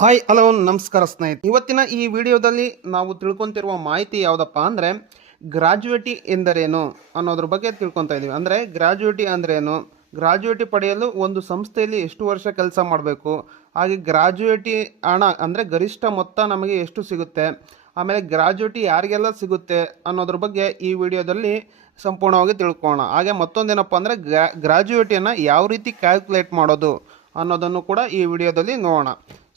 Hi hello, ನಮಸ್ಕಾರ ಸ್ನೇಹಿತ ಇವತ್ತಿನ ಈ ವಿಡಿಯೋದಲ್ಲಿ ನಾವು ತಿಳ್ಕೊಂತಿರುವ ಮಾಹಿತಿ ಯಾವುದಪ್ಪ ಅಂದರೆ ಗ್ರಾಜ್ಯುಯೇಟಿ ಎಂದರೇನು ಅನ್ನೋದ್ರ ಬಗ್ಗೆ ತಿಳ್ಕೊತಾ ಇದ್ದೀವಿ ಅಂದರೆ ಗ್ರಾಜ್ಯುಯೇಟಿ ಅಂದ್ರೇನು? ಗ್ರಾಜ್ಯುಯೇಟಿ ಪಡೆಯಲು ಒಂದು ಸಂಸ್ಥೆಯಲ್ಲಿ ಎಷ್ಟು ವರ್ಷ ಕೆಲಸ ಮಾಡಬೇಕು? ಹಾಗೆ ಗ್ರಾಜ್ಯುಯೇಟಿ ಹಣ ಅಂದರೆ ಗರಿಷ್ಠ ಮೊತ್ತ ನಮಗೆ ಎಷ್ಟು ಸಿಗುತ್ತೆ? ಆಮೇಲೆ ಗ್ರಾಜ್ಯುಯೇಟಿ ಯಾರಿಗೆಲ್ಲ ಸಿಗುತ್ತೆ ಅನ್ನೋದ್ರ ಬಗ್ಗೆ ಈ ವಿಡಿಯೋದಲ್ಲಿ ಸಂಪೂರ್ಣವಾಗಿ ತಿಳ್ಕೊಳ್ಳೋಣ. ಹಾಗೆ ಮತ್ತೊಂದೇನಪ್ಪ ಅಂದರೆ ಗ್ರಾ ಯಾವ ರೀತಿ ಕ್ಯಾಲ್ಕುಲೇಟ್ ಮಾಡೋದು? ಅನ್ನೋದನ್ನು ಕೂಡ ಈ ವಿಡಿಯೋದಲ್ಲಿ ನೋಡೋಣ.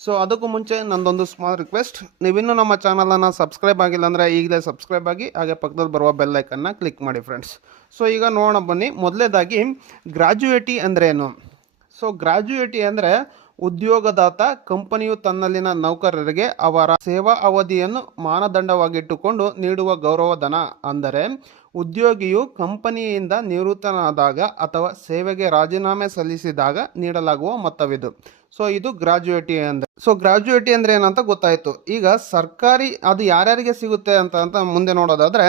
ಸೊ ಅದಕ್ಕೂ ಮುಂಚೆ ನಂದೊಂದು ಸ್ಮಾಲ್ ರಿಕ್ವೆಸ್ಟ್ ನೀವಿನ್ನೂ ನಮ್ಮ ಚಾನಲನ್ನು ಸಬ್ಸ್ಕ್ರೈಬ್ ಆಗಿಲ್ಲ ಅಂದರೆ ಈಗಲೇ ಸಬ್ಸ್ಕ್ರೈಬ್ ಆಗಿ, ಹಾಗೆ ಪಕ್ಕದಲ್ಲಿ ಬರುವ ಬೆಲ್ ಐಕನ್ನ ಕ್ಲಿಕ್ ಮಾಡಿ ಫ್ರೆಂಡ್ಸ್ ಸೊ ಈಗ ನೋಡೋಣ ಬನ್ನಿ. ಮೊದಲೇದಾಗಿ ಗ್ರ್ಯಾಜುಯೇಟಿ ಅಂದ್ರೇನು ಸೊ ಗ್ರಾಜುಯೇಟಿ ಅಂದರೆ ಉದ್ಯೋಗದಾತ ಕಂಪನಿಯು ತನ್ನಲ್ಲಿನ ನೌಕರರಿಗೆ ಅವರ ಸೇವಾ ಅವಧಿಯನ್ನು ಮಾನದಂಡವಾಗಿಟ್ಟುಕೊಂಡು ನೀಡುವ ಗೌರವಧನ. ಅಂದರೆ, ಉದ್ಯೋಗಿಯು ಕಂಪನಿಯಿಂದ ನಿವೃತ್ತನಾದಾಗ ಅಥವಾ ಸೇವೆಗೆ ರಾಜೀನಾಮೆ ಸಲ್ಲಿಸಿದಾಗ ನೀಡಲಾಗುವ ಮೊತ್ತವಿದು. ಸೊ ಇದು ಗ್ರಾಜ್ಯುಯೇಟಿ ಅಂದರೆ. ಸೊ ಗ್ರಾಜ್ಯುಯೇಟಿ ಅಂದರೆ ಏನಂತ ಗೊತ್ತಾಯಿತು. ಈಗ ಸರ್ಕಾರಿ ಅದು ಯಾರ್ಯಾರಿಗೆ ಸಿಗುತ್ತೆ ಅಂತ ಅಂತ ಮುಂದೆ ನೋಡೋದಾದರೆ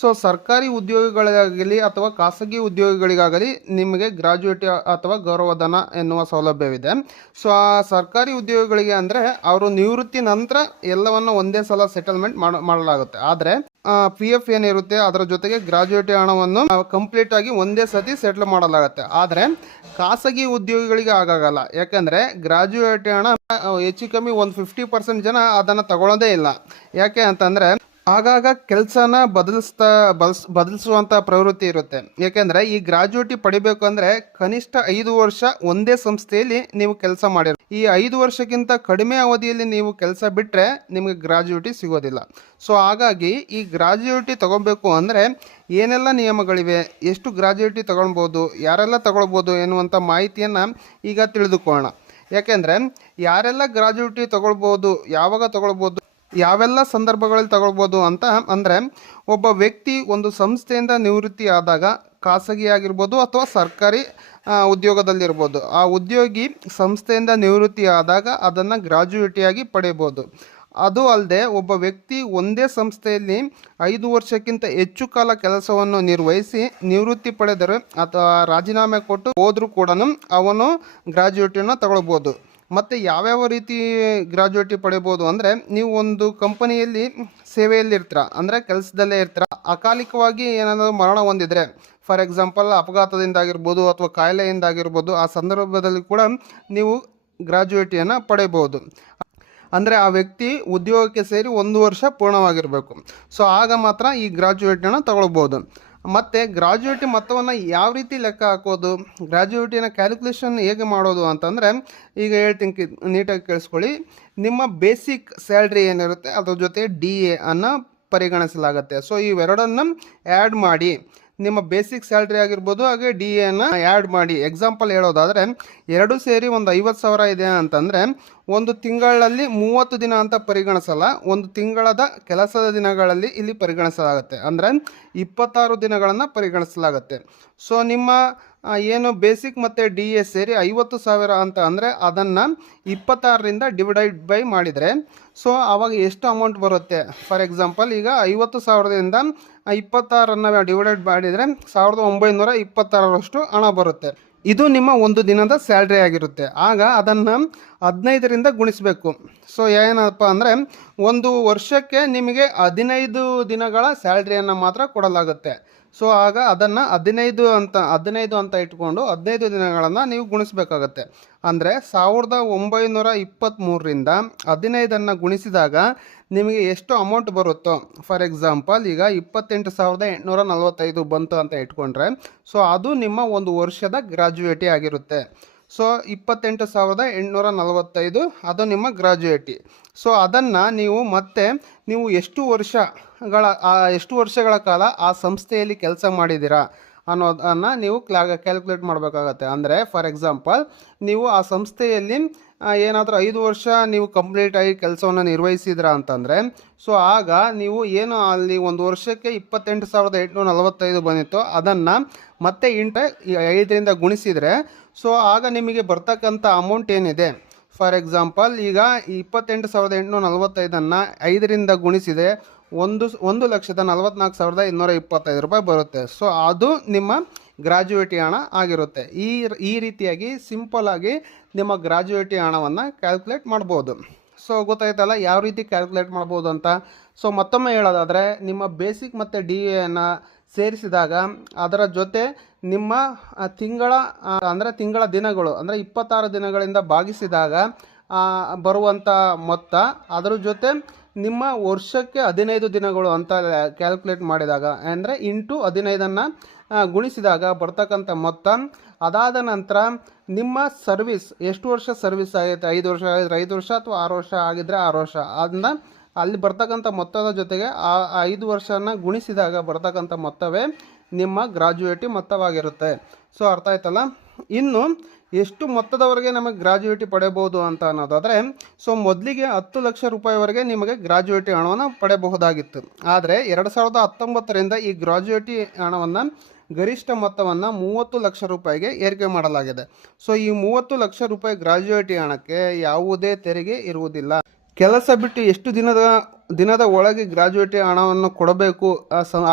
ಸೊ ಸರ್ಕಾರಿ ಉದ್ಯೋಗಿಗಳಿಗಾಗಲಿ ಅಥವಾ ಖಾಸಗಿ ಉದ್ಯೋಗಿಗಳಿಗಾಗಲಿ ನಿಮಗೆ ಗ್ರಾಜ್ಯುಯೇಟಿ ಅಥವಾ ಗೌರವಧನ ಎನ್ನುವ ಸೌಲಭ್ಯವಿದೆ. ಸೊ ಆ ಸರ್ಕಾರಿ ಉದ್ಯೋಗಿಗಳಿಗೆ ಅಂದರೆ ಅವರು ನಿವೃತ್ತಿ ನಂತರ ಎಲ್ಲವನ್ನು ಒಂದೇ ಸಲ ಸೆಟಲ್ಮೆಂಟ್ ಮಾಡಲಾಗುತ್ತೆ. ಆದರೆ ಪಿ ಎಫ್ ಏನಿರುತ್ತೆ, ಅದರ ಜೊತೆಗೆ ಗ್ರಾಜ್ಯುಯೇಟಿ ಹಣವನ್ನು ಕಂಪ್ಲೀಟ್ ಆಗಿ ಒಂದೇ ಸತಿ ಸೆಟ್ಲ್ ಮಾಡಲಾಗುತ್ತೆ. ಆದರೆ, ಖಾಸಗಿ ಉದ್ಯೋಗಿಗಳಿಗೆ ಆಗಾಗಲ್ಲ. ಯಾಕಂದರೆ ಗ್ರಾಜ್ಯುಯೇಟಿ ಹಣ ಹೆಚ್ಚು ಕಮ್ಮಿ ಒಂದು ಫಿಫ್ಟಿ ಪರ್ಸೆಂಟ್ ಜನ ಅದನ್ನು ತಗೊಳ್ಳೋದೇ ಇಲ್ಲ. ಯಾಕೆ ಅಂತಂದರೆ ಆಗಾಗ ಕೆಲಸನ ಬದಲಿಸ್ತಾ ಬದಲ್ಸ್ ಬದಲಿಸುವಂಥ ಪ್ರವೃತ್ತಿ ಇರುತ್ತೆ. ಯಾಕೆಂದರೆ ಈ ಗ್ರಾಜುಯೇಟಿ ಪಡಿಬೇಕು ಅಂದರೆ ಕನಿಷ್ಠ ಐದು ವರ್ಷ ಒಂದೇ ಸಂಸ್ಥೆಯಲ್ಲಿ ನೀವು ಕೆಲಸ ಮಾಡಿರೋ ಈ ಐದು ವರ್ಷಕ್ಕಿಂತ ಕಡಿಮೆ ಅವಧಿಯಲ್ಲಿ ನೀವು ಕೆಲಸ ಬಿಟ್ಟರೆ ನಿಮಗೆ ಗ್ರಾಜುಯೇಟಿ ಸಿಗೋದಿಲ್ಲ. ಸೊ ಹಾಗಾಗಿ ಈ ಗ್ರಾಜುಯಿಟಿ ತಗೊಬೇಕು ಅಂದರೆ ಏನೆಲ್ಲ ನಿಯಮಗಳಿವೆ, ಎಷ್ಟು ಗ್ರಾಜುಯಿಟಿ ತಗೊಳ್ಬೋದು, ಯಾರೆಲ್ಲ ತಗೊಳ್ಬೋದು ಎನ್ನುವಂಥ ಮಾಹಿತಿಯನ್ನು ಈಗ ತಿಳಿದುಕೊಳ್ಳೋಣ. ಯಾಕೆಂದರೆ ಯಾರೆಲ್ಲ ಗ್ರಾಜುಯೇಟಿ ತಗೊಳ್ಬೋದು, ಯಾವಾಗ ತಗೊಳ್ಬೋದು ಯಾವೆಲ್ಲ ಸಂದರ್ಭಗಳಲ್ಲಿ ತಗೊಳ್ಬೋದು ಅಂತ ಅಂದರೆ ಒಬ್ಬ ವ್ಯಕ್ತಿ ಒಂದು ಸಂಸ್ಥೆಯಿಂದ ನಿವೃತ್ತಿ ಆದಾಗ ಖಾಸಗಿ ಆಗಿರ್ಬೋದು ಅಥವಾ ಸರ್ಕಾರಿ ಉದ್ಯೋಗದಲ್ಲಿರ್ಬೋದು. ಆ ಉದ್ಯೋಗಿ ಸಂಸ್ಥೆಯಿಂದ ನಿವೃತ್ತಿ ಆದಾಗ ಅದನ್ನು ಗ್ರಾಜುಯೇಟಿಯಾಗಿ ಪಡೆಯಬೋದು ಅದು ಅಲ್ಲದೆ ಒಬ್ಬ ವ್ಯಕ್ತಿ ಒಂದೇ ಸಂಸ್ಥೆಯಲ್ಲಿ ಐದು ವರ್ಷಕ್ಕಿಂತ ಹೆಚ್ಚು ಕಾಲ ಕೆಲಸವನ್ನು ನಿರ್ವಹಿಸಿ ನಿವೃತ್ತಿ ಪಡೆದರೆ ಅಥವಾ ರಾಜೀನಾಮೆ ಕೊಟ್ಟು ಹೋದರೂ ಕೂಡ ಅವನು ಗ್ರಾಜುಯೇಟಿಯನ್ನು ತಗೊಳ್ಬೋದು. ಮತ್ತು ಯಾವ್ಯಾವ ರೀತಿ ಗ್ರಾಜುಯೇಟಿ ಪಡಿಬೋದು ಅಂದರೆ ನೀವು ಒಂದು ಕಂಪನಿಯಲ್ಲಿ ಸೇವೆಯಲ್ಲಿ ಇರ್ತೀರ ಅಂದರೆ ಕೆಲಸದಲ್ಲೇ ಇರ್ತೀರ, ಅಕಾಲಿಕವಾಗಿ ಏನಾದರೂ ಮರಣ ಹೊಂದಿದರೆ ಫಾರ್ ಎಕ್ಸಾಂಪಲ್ ಅಪಘಾತದಿಂದ ಆಗಿರ್ಬೋದು ಅಥವಾ ಕಾಯಿಲೆಯಿಂದ ಆಗಿರ್ಬೋದು, ಆ ಸಂದರ್ಭದಲ್ಲಿ ಕೂಡ ನೀವು ಗ್ರಾಜುಯೇಟಿಯನ್ನು ಪಡೆಯಬಹುದು ಅಂದರೆ ಆ ವ್ಯಕ್ತಿ ಉದ್ಯೋಗಕ್ಕೆ ಸೇರಿ ಒಂದು ವರ್ಷ ಪೂರ್ಣವಾಗಿರಬೇಕು. ಸೊ ಆಗ ಮಾತ್ರ ಈ ಗ್ರಾಜುಯೇಟನ್ನು ತಗೊಳ್ಬೋದು. ಮತ್ತು ಗ್ರಾಜುಯೇಟಿ ಮೊತ್ತವನ್ನು ಯಾವ ರೀತಿ ಲೆಕ್ಕ ಹಾಕೋದು ಗ್ರಾಜುಯೇಟಿನ ಕ್ಯಾಲ್ಕುಲೇಷನ್ ಹೇಗೆ ಮಾಡೋದು ಅಂತಂದರೆ, ಈಗ ಹೇಳ್ತೀನಿ ಕಿ, ನೀಟಾಗಿ ಕೇಳಿಸ್ಕೊಳ್ಳಿ. ನಿಮ್ಮ ಬೇಸಿಕ್ ಸ್ಯಾಲ್ರಿ ಏನಿರುತ್ತೆ, ಅದ್ರ ಜೊತೆ ಡಿ ಎ ಅನ್ನು ಪರಿಗಣಿಸಲಾಗುತ್ತೆ. ಸೊ ಇವೆರಡನ್ನು ಆ್ಯಡ್ ಮಾಡಿ ನಿಮ್ಮ ಬೇಸಿಕ್ ಸ್ಯಾಲ್ರಿ ಆಗಿರ್ಬೋದು, ಹಾಗೆ ಡಿ ಎನ ಆ್ಯಡ್ ಮಾಡಿ. ಎಕ್ಸಾಂಪಲ್ ಹೇಳೋದಾದರೆ, ಎರಡು ಸೇರಿ ಒಂದು ಐವತ್ತು ಸಾವಿರ ಇದೆ ಅಂತಂದರೆ, ಒಂದು ತಿಂಗಳಲ್ಲಿ ಮೂವತ್ತು ದಿನ ಅಂತ ಪರಿಗಣಿಸಲ್ಲ, ಒಂದು ತಿಂಗಳದ ಕೆಲಸದ ದಿನಗಳಲ್ಲಿ ಇಲ್ಲಿ ಪರಿಗಣಿಸಲಾಗುತ್ತೆ. ಅಂದರೆ ಇಪ್ಪತ್ತಾರು ದಿನಗಳನ್ನು ಪರಿಗಣಿಸಲಾಗುತ್ತೆ. ಸೊ ನಿಮ್ಮ ಏನು ಬೇಸಿಕ್ ಮತ್ತು ಡಿ ಎ ಸೇರಿ ಐವತ್ತು ಸಾವಿರ ಅಂತ ಅಂದರೆ ಅದನ್ನು ಇಪ್ಪತ್ತಾರರಿಂದ ಡಿವೈಡ್ ಬೈ ಮಾಡಿದರೆ ಸೊ ಆವಾಗ ಎಷ್ಟು ಅಮೌಂಟ್ ಬರುತ್ತೆ? ಫಾರ್ ಎಕ್ಸಾಂಪಲ್ ಈಗ ಐವತ್ತು ಸಾವಿರದಿಂದ ಇಪ್ಪತ್ತಾರನ್ನು ಡಿವೈಡೆಡ್ ಮಾಡಿದರೆ ಸಾವಿರದ ಒಂಬೈನೂರ ಇಪ್ಪತ್ತಾರರಷ್ಟು ಹಣ ಬರುತ್ತೆ. ಇದು ನಿಮ್ಮ ಒಂದು ದಿನದ ಸ್ಯಾಲ್ರಿ ಆಗಿರುತ್ತೆ. ಆಗ ಅದನ್ನು ಹದಿನೈದರಿಂದ ಗುಣಿಸಬೇಕು. ಸೊ ಏನಪ್ಪ ಅಂದರೆ ಒಂದು ವರ್ಷಕ್ಕೆ ನಿಮಗೆ ಹದಿನೈದು ದಿನಗಳ ಸ್ಯಾಲ್ರಿಯನ್ನು ಮಾತ್ರ ಕೊಡಲಾಗುತ್ತೆ. ಸೊ ಆಗ ಅದನ್ನು ಹದಿನೈದು ಅಂತ ಹದಿನೈದು ಅಂತ ಇಟ್ಕೊಂಡು ಹದಿನೈದು ದಿನಗಳನ್ನು ನೀವು ಗುಣಿಸ್ಬೇಕಾಗತ್ತೆ. ಅಂದರೆ ಸಾವಿರದ ಒಂಬೈನೂರ ಇಪ್ಪತ್ತ್ಮೂರರಿಂದ ಹದಿನೈದನ್ನು ಗುಣಿಸಿದಾಗ ನಿಮಗೆ ಎಷ್ಟು ಅಮೌಂಟ್ ಬರುತ್ತೋ ಫಾರ್ ಎಕ್ಸಾಂಪಲ್ ಈಗ ಇಪ್ಪತ್ತೆಂಟು ಸಾವಿರದ ಎಂಟುನೂರ ನಲ್ವತ್ತೈದು ಬಂತು ಅಂತ ಇಟ್ಕೊಂಡ್ರೆ, ಸೊ ಅದು ನಿಮ್ಮ ಒಂದು ವರ್ಷದ ಗ್ರ್ಯಾಜುಯೇಟಿ ಆಗಿರುತ್ತೆ. ಸೊ, ಇಪ್ಪತ್ತೆಂಟು ಸಾವಿರದ ಎಂಟುನೂರ ನಲವತ್ತೈದು, ಅದು ನಿಮ್ಮ ಗ್ರಾಜುಯೇಟಿ. ಸೊ, ಅದನ್ನು ನೀವು ಮತ್ತೆ ನೀವು ಎಷ್ಟು ವರ್ಷಗಳ ಎಷ್ಟು ವರ್ಷಗಳ ಕಾಲ ಆ ಸಂಸ್ಥೆಯಲ್ಲಿ ಕೆಲಸ ಮಾಡಿದ್ದೀರಾ ಅನ್ನೋದನ್ನು ನೀವು ಕ್ಲಾ ಕ್ಯಾಲ್ಕುಲೇಟ್ ಮಾಡಬೇಕಾಗತ್ತೆ. ಅಂದರೆ, ಫಾರ್ ಎಕ್ಸಾಂಪಲ್, ನೀವು ಆ ಸಂಸ್ಥೆಯಲ್ಲಿ ಏನಾದರೂ ಐದು ವರ್ಷ ನೀವು ಕಂಪ್ಲೀಟಾಗಿ ಕೆಲಸವನ್ನು ನಿರ್ವಹಿಸಿದ್ರ ಅಂತಂದರೆ ಸೊ ಆಗ ನೀವು ಏನು ಅಲ್ಲಿ ಒಂದು ವರ್ಷಕ್ಕೆ ಇಪ್ಪತ್ತೆಂಟು ಸಾವಿರದ ಎಂಟುನೂರ ನಲವತ್ತೈದು ಬಂದಿತ್ತು, ಅದನ್ನು ಮತ್ತೆ ಇಂಟ ಐದರಿಂದ ಗುಣಿಸಿದರೆ ಸೊ ಆಗ ನಿಮಗೆ ಬರ್ತಕ್ಕಂಥ ಅಮೌಂಟ್ ಏನಿದೆ? ಫಾರ್ ಎಕ್ಸಾಂಪಲ್ ಈಗ ಇಪ್ಪತ್ತೆಂಟು ಸಾವಿರದ ಎಂಟುನೂರ ನಲವತ್ತೈದನ್ನು ಐದರಿಂದ ಗುಣಿಸಿದೆ ಒಂದು ಒಂದು ಲಕ್ಷದ ನಲವತ್ತ್ನಾಲ್ಕು ಸಾವಿರದ ಇನ್ನೂರ ಇಪ್ಪತ್ತೈದು ರೂಪಾಯಿ ಬರುತ್ತೆ. ಸೊ ಅದು ನಿಮ್ಮ ಗ್ರಾಜುಯೇಟಿ ಹಣ ಆಗಿರುತ್ತೆ. ಈ ಈ ರೀತಿಯಾಗಿ ಸಿಂಪಲ್ ಆಗಿ ನಿಮ್ಮ ಗ್ರಾಜುಯೇಟಿ ಹಣವನ್ನು ಕ್ಯಾಲ್ಕುಲೇಟ್ ಮಾಡ್ಬೋದು. ಸೊ, ಗೊತ್ತಾಯ್ತಲ್ಲ ಯಾವ ರೀತಿ ಕ್ಯಾಲ್ಕುಲೇಟ್ ಮಾಡ್ಬೋದು ಅಂತ? ಸೊ, ಮತ್ತೊಮ್ಮೆ ಹೇಳೋದಾದರೆ, ನಿಮ್ಮ ಬೇಸಿಕ್ ಮತ್ತು ಡಿ ಎನ್ನು ಸೇರಿಸಿದಾಗ ಅದರ ಜೊತೆ ನಿಮ್ಮ ತಿಂಗಳ ಅಂದರೆ ತಿಂಗಳ ದಿನಗಳು, ಅಂದರೆ ಇಪ್ಪತ್ತಾರು ದಿನಗಳಿಂದ ಭಾಗಿಸಿದಾಗ ಬರುವಂಥ ಮೊತ್ತ, ಅದರ ಜೊತೆ ನಿಮ್ಮ ವರ್ಷಕ್ಕೆ ಹದಿನೈದು ದಿನಗಳು ಅಂತ ಕ್ಯಾಲ್ಕುಲೇಟ್ ಮಾಡಿದಾಗ, ಅಂದರೆ ಇಂಟು ಹದಿನೈದನ್ನು ಗುಣಿಸಿದಾಗ ಬರ್ತಕ್ಕಂಥ ಮೊತ್ತ. ಅದಾದ ನಂತರ ನಿಮ್ಮ ಸರ್ವಿಸ್ ಎಷ್ಟು ವರ್ಷ ಸರ್ವಿಸ್ ಆಗಿದೆ ಐದು ವರ್ಷ ಆಗಿದ್ರೆ ಐದು ವರ್ಷ ಅಥವಾ ಆರು ವರ್ಷ ಆಗಿದ್ರೆ ಆರು ವರ್ಷ? ಅದನ್ನ ಅಲ್ಲಿ ಬರ್ತಕ್ಕಂಥ ಮೊತ್ತದ ಜೊತೆಗೆ ಆ ಐದು ವರ್ಷನ ಗುಣಿಸಿದಾಗ ಬರ್ತಕ್ಕಂಥ ಮೊತ್ತವೇ ನಿಮ್ಮ ಗ್ರಾಜ್ಯುಯೇಟಿ ಮೊತ್ತವಾಗಿರುತ್ತೆ. ಸೊ ಅರ್ಥ ಆಯ್ತಲ್ಲ? ಇನ್ನು ಎಷ್ಟು ಮೊತ್ತದವರೆಗೆ ನಮಗೆ ಗ್ರಾಜ್ಯುಯಿಟಿ ಪಡೆಯಬಹುದು ಅಂತ ಅನ್ನೋದಾದರೆ, ಸೊ ಮೊದಲಿಗೆ ಹತ್ತು ಲಕ್ಷ ರೂಪಾಯಿವರೆಗೆ ನಿಮಗೆ ಗ್ರಾಜ್ಯುಯಿಟಿ ಹಣವನ್ನು ಪಡೆಯಬಹುದಾಗಿತ್ತು. ಆದರೆ ಎರಡು ಸಾವಿರದ ಹತ್ತೊಂಬತ್ತರಿಂದ ಈ ಗ್ರಾಜುಯೇಟಿ ಹಣವನ್ನು, ಗರಿಷ್ಠ ಮೊತ್ತವನ್ನು ಮೂವತ್ತು ಲಕ್ಷ ರೂಪಾಯಿಗೆ ಏರಿಕೆ ಮಾಡಲಾಗಿದೆ. ಸೊ ಈ ಮೂವತ್ತು ಲಕ್ಷ ರೂಪಾಯಿ ಗ್ರಾಜುಯೇಟಿ ಹಣಕ್ಕೆ ಯಾವುದೇ ತೆರಿಗೆ ಇರುವುದಿಲ್ಲ. ಕೆಲಸ ಬಿಟ್ಟು ಎಷ್ಟು ದಿನದ ದಿನದ ಒಳಗೆ ಗ್ರಾಜುಯೇಟಿ ಹಣವನ್ನು ಕೊಡಬೇಕು,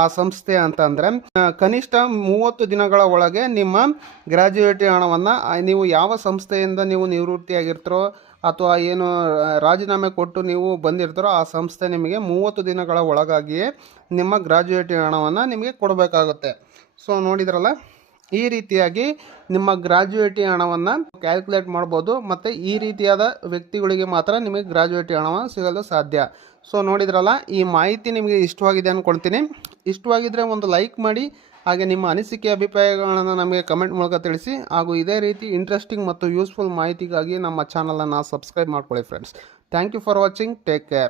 ಆ ಸಂಸ್ಥೆ ಅಂತ ಅಂತಂದರೆ ಕನಿಷ್ಠ ಮೂವತ್ತು ದಿನಗಳ ಒಳಗೆ ನಿಮ್ಮ ಗ್ರಾಜುಯೇಟಿ ಹಣವನ್ನು ನೀವು ಯಾವ ಸಂಸ್ಥೆಯಿಂದ ನೀವು ನಿವೃತ್ತಿಯಾಗಿರ್ತೀರೋ ಅಥವಾ ಏನು ರಾಜೀನಾಮೆ ಕೊಟ್ಟು ನೀವು ಬಂದಿರ್ತಾರೋ ಆ ಸಂಸ್ಥೆ ನಿಮಗೆ ಮೂವತ್ತು ದಿನಗಳ ಒಳಗಾಗಿಯೇ ನಿಮ್ಮ ಗ್ರಾಜುಯೇಟಿ ಹಣವನ್ನು ನಿಮಗೆ ಕೊಡಬೇಕಾಗುತ್ತೆ. ಸೊ ನೋಡಿದ್ರಲ್ಲ? ಈ ರೀತಿಯಾಗಿ ನಿಮ್ಮ ಗ್ರಾಜ್ಯುಯೇಟಿ ಹಣವನ್ನು ಕ್ಯಾಲ್ಕುಲೇಟ್ ಮಾಡ್ಬೋದು ಮತ್ತು ಈ ರೀತಿಯಾದ ವ್ಯಕ್ತಿಗಳಿಗೆ ಮಾತ್ರ ನಿಮಗೆ ಗ್ರಾಜ್ಯುಯೇಟಿ ಹಣವನ್ನು ಸಿಗಲು ಸಾಧ್ಯ. ಸೊ ನೋಡಿದ್ರಲ್ಲ, ಈ ಮಾಹಿತಿ ನಿಮಗೆ ಇಷ್ಟವಾಗಿದೆ ಅಂದ್ಕೊಳ್ತೀನಿ ಇಷ್ಟವಾಗಿದ್ದರೆ ಒಂದು ಲೈಕ್ ಮಾಡಿ, ಹಾಗೆ ನಿಮ್ಮ ಅನಿಸಿಕೆ ಅಭಿಪ್ರಾಯಗಳನ್ನು ನಮಗೆ ಕಮೆಂಟ್ ಮೂಲಕ ತಿಳಿಸಿ. ಹಾಗೂ ಇದೇ ರೀತಿ ಇಂಟ್ರೆಸ್ಟಿಂಗ್ ಮತ್ತು ಯೂಸ್ಫುಲ್ ಮಾಹಿತಿಗಾಗಿ ನಮ್ಮ ಚಾನಲನ್ನು ಸಬ್ಸ್ಕ್ರೈಬ್ ಮಾಡ್ಕೊಳ್ಳಿ friends thank you for watching take care